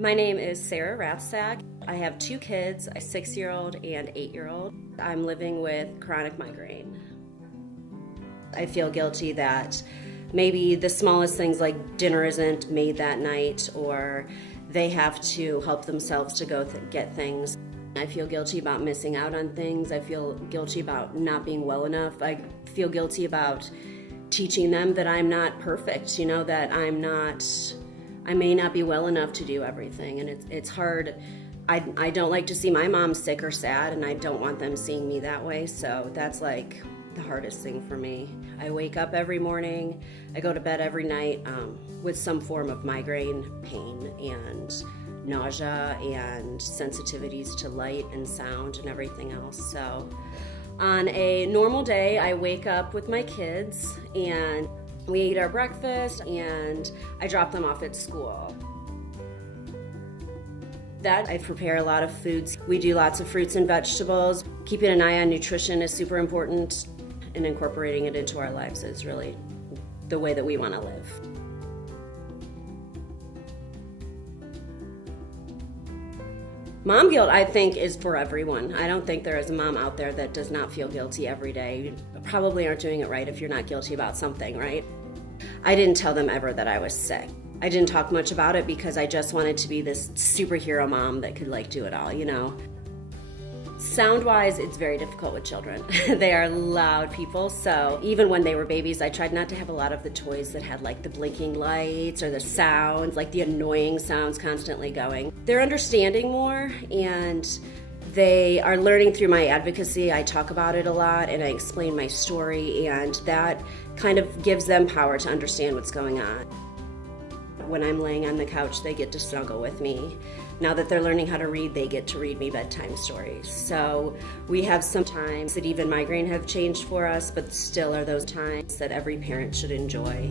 My name is Sarah Rathsack. I have two kids, a 6-year-old and 8-year-old. I'm living with chronic migraine. I feel guilty that maybe the smallest things like dinner isn't made that night, or they have to help themselves to go get things. I feel guilty about missing out on things. I feel guilty about not being well enough. I feel guilty about teaching them that I'm not perfect, that I may not be well enough to do everything, and it's hard. I don't like to see my mom sick or sad, and I don't want them seeing me that way, so that's like the hardest thing for me. I wake up every morning, I go to bed every night with some form of migraine pain and nausea and sensitivities to light and sound and everything else. So on a normal day, I wake up with my kids and we eat our breakfast and I drop them off at school. I prepare a lot of foods. We do lots of fruits and vegetables. Keeping an eye on nutrition is super important, and incorporating it into our lives is really the way that we want to live. Mom guilt, I think, is for everyone. I don't think there is a mom out there that does not feel guilty every day. You probably aren't doing it right if you're not guilty about something, right? I didn't tell them ever that I was sick. I didn't talk much about it because I just wanted to be this superhero mom that could do it all, Sound-wise, it's very difficult with children. They are loud people, so even when they were babies, I tried not to have a lot of the toys that had the blinking lights or the sounds, the annoying sounds constantly going. They're understanding more, and they are learning through my advocacy. I talk about it a lot, and I explain my story, and that kind of gives them power to understand what's going on. When I'm laying on the couch, they get to snuggle with me. Now that they're learning how to read, they get to read me bedtime stories. So we have some times that even migraine have changed for us, but still are those times that every parent should enjoy.